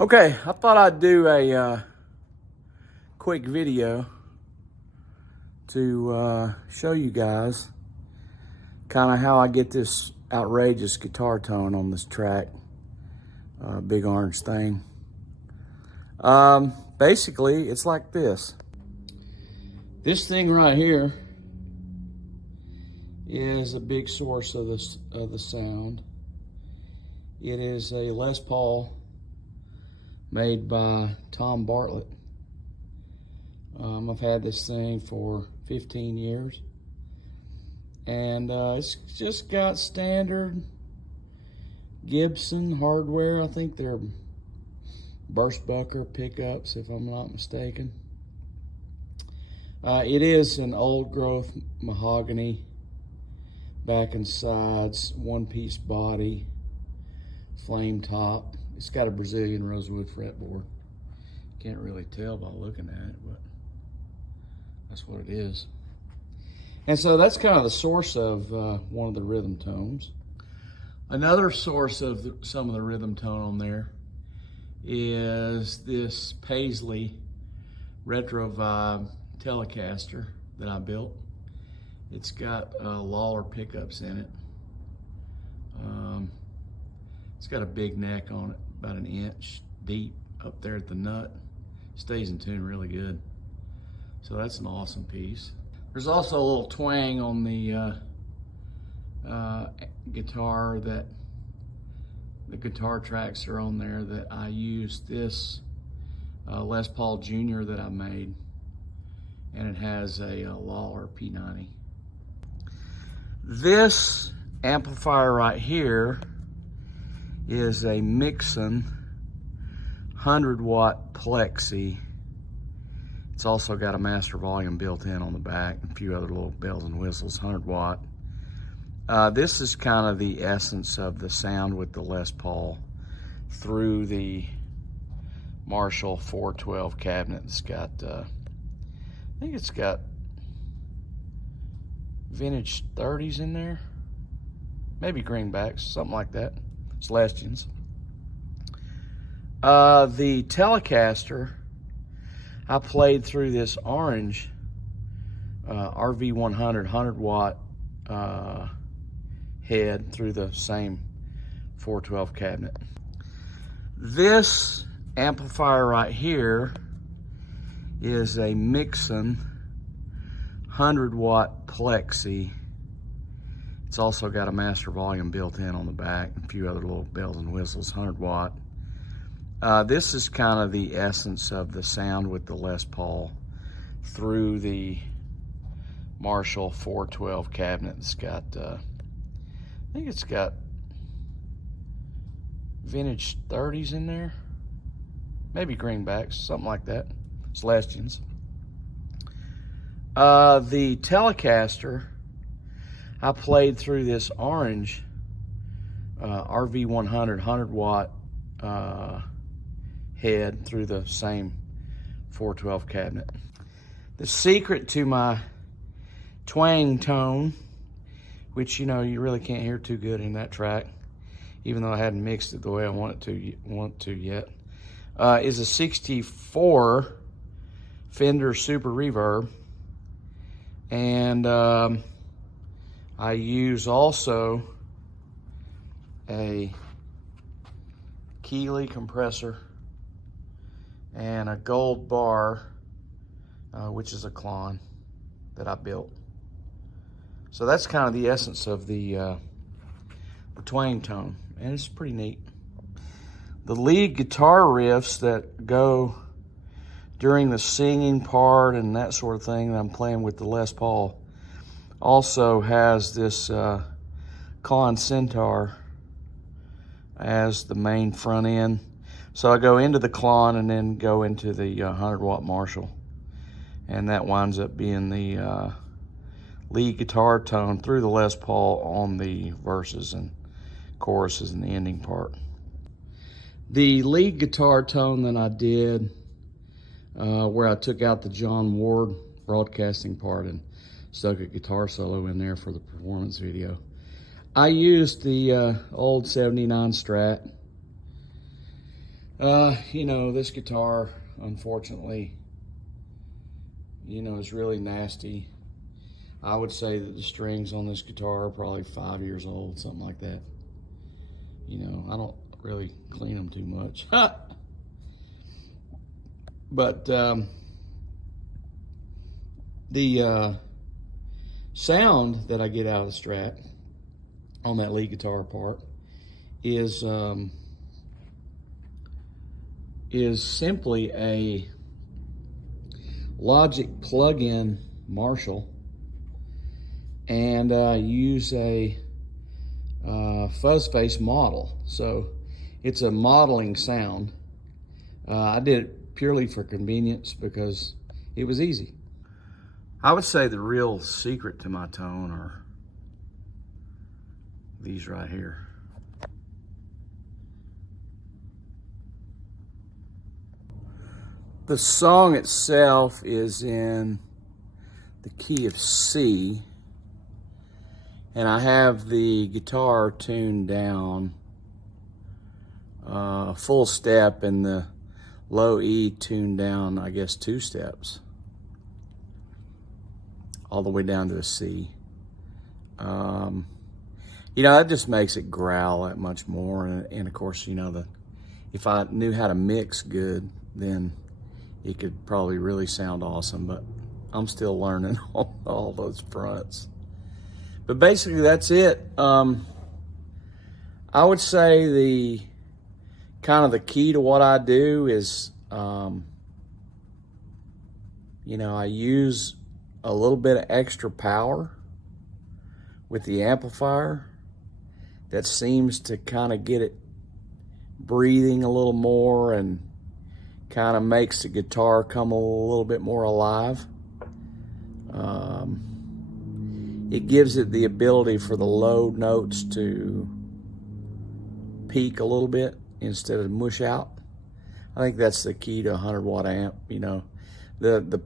Okay, I thought I'd do a quick video to show you guys kind of how I get this outrageous guitar tone on this track, Big Orange Thing. Basically, it's like this. This thing right here is a big source of the sound. It is a Les Paul made by Tom Bartlett. I've had this thing for 15 years, and it's just got standard Gibson hardware. I think they're Burstbucker pickups, if I'm not mistaken. It is an old growth mahogany, back and sides, one-piece body, flame top. It's got a Brazilian rosewood fretboard. Can't really tell by looking at it, but that's what it is. And so that's kind of the source of one of the rhythm tones. Another source of some of the rhythm tone on there is this Paisley Retro Vibe Telecaster that I built. It's got Lawler pickups in it. It's got a big neck on it, about an inch deep up there at the nut. Stays in tune really good. So that's an awesome piece. There's also a little twang on the guitar, that the guitar tracks are on there, that I used this Les Paul Jr. that I made, and it has a Lawler P90. This amplifier right here is a Mixon 100-watt plexi. It's also got a master volume built in on the back, a few other little bells and whistles, 100-watt. This is kind of the essence of the sound with the Les Paul through the Marshall 412 cabinet. It's got, I think it's got vintage 30s in there, maybe greenbacks, something like that. Celestians. The Telecaster, I played through this orange RV100 100-watt head through the same 412 cabinet. This amplifier right here is a Mixon 100-watt plexi. It's also got a master volume built in on the back, a few other little bells and whistles, 100-watt. This is kind of the essence of the sound with the Les Paul through the Marshall 412 cabinet. It's got, I think it's got vintage 30s in there, maybe greenbacks, something like that, Celestians. The Telecaster, I played through this orange RV100 100-watt head through the same 412 cabinet. The secret to my twang tone, which you really can't hear too good in that track, even though I hadn't mixed it the way I want to yet, is a 64 Fender Super Reverb, and I use also a Keeley compressor and a gold bar, which is a klon that I built. So that's kind of the essence of the twang tone, and it's pretty neat. The lead guitar riffs that go during the singing part and that sort of thing that I'm playing with the Les Paul also has this Klon Centaur as the main front end. So I go into the Klon and then go into the 100-watt Marshall, and that winds up being the lead guitar tone through the Les Paul on the verses and choruses and the ending part. The lead guitar tone that I did, where I took out the John Ward broadcasting part and stuck a guitar solo in there for the performance video, I used the old 79 Strat You know, this guitar, unfortunately, you know, is really nasty. I would say that the strings on this guitar are probably 5 years old, something like that. You know, I don't really clean them too much. But the sound that I get out of the Strat on that lead guitar part is simply a Logic plug-in Marshall, and use a fuzz face model. So it's a modeling sound. I did it purely for convenience because it was easy. I would say the real secret to my tone are these right here. The song itself is in the key of C, and I have the guitar tuned down full step and the low E tuned down, I guess, 2 steps, all the way down to a C. You know, that just makes it growl that much more, and of course, you know, if I knew how to mix good, then it could probably really sound awesome, but I'm still learning on all those fronts. But basically, that's it. I would say the key to what I do is, you know, I use a little bit of extra power with the amplifier that seems to kind of get it breathing a little more and kind of makes the guitar come a little bit more alive. It gives it the ability for the low notes to peak a little bit instead of mush out. I think that's the key to a 100-watt amp. You know, the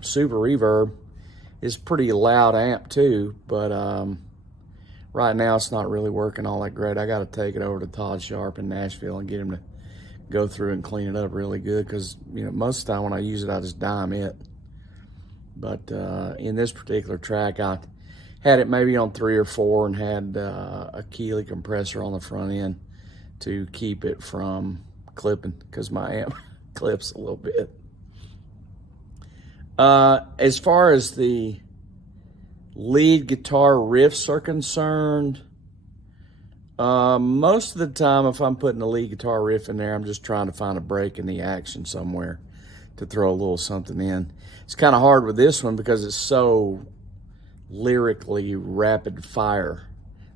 Super Reverb is pretty loud amp too, but right now it's not really working all that great. I got to take it over to Todd Sharp in Nashville and get him to go through and clean it up really good, because, you know, most of the time when I use it, I just dime it. But in this particular track, I had it maybe on 3 or 4 and had a Keeley compressor on the front end to keep it from clipping, because my amp clips a little bit. As far as the lead guitar riffs are concerned, most of the time, if I'm putting a lead guitar riff in there, I'm just trying to find a break in the action somewhere to throw a little something in. It's kind of hard with this one because it's so lyrically rapid fire.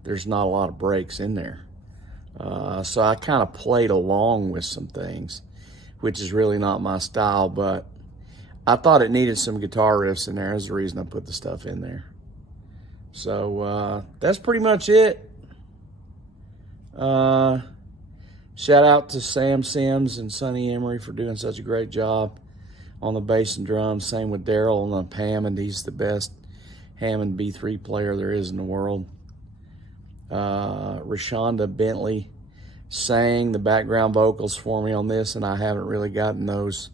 There's not a lot of breaks in there. So I kind of played along with some things, which is really not my style, but I thought it needed some guitar riffs in there. That's the reason I put the stuff in there. So that's pretty much it. Shout out to Sam Sims and Sonny Emery for doing such a great job on the bass and drums. Same with Daryl on the Hammond. He's the best Hammond B3 player there is in the world. Rashonda Bentley sang the background vocals for me on this, and I haven't really gotten those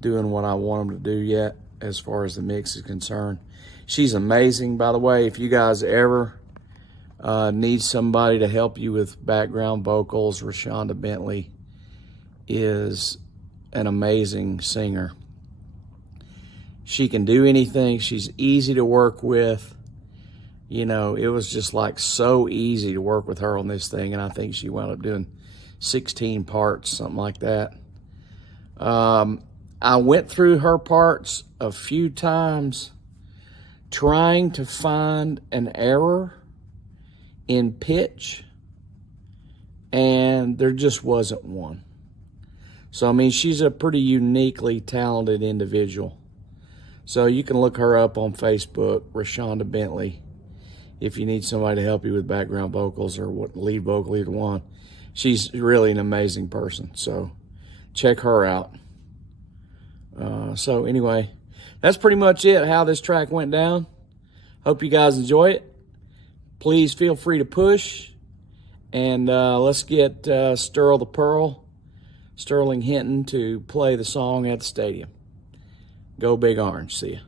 doing what I want them to do yet as far as the mix is concerned. She's amazing, by the way. If you guys ever need somebody to help you with background vocals, Rashonda Bentley is an amazing singer. She can do anything. She's easy to work with. You know, it was just like so easy to work with her on this thing, and I think she wound up doing 16 parts, something like that. I went through her parts a few times trying to find an error in pitch, and there just wasn't one. So, I mean, she's a pretty uniquely talented individual. So you can look her up on Facebook, Rashonda Bentley, if you need somebody to help you with background vocals or what lead vocal, either one. She's really an amazing person, so check her out. So anyway, that's pretty much it, how this track went down. Hope you guys enjoy it. Please feel free to push, and let's get Sterl the Pearl Sterling Hinton to play the song at the stadium. Go Big Orange. See ya.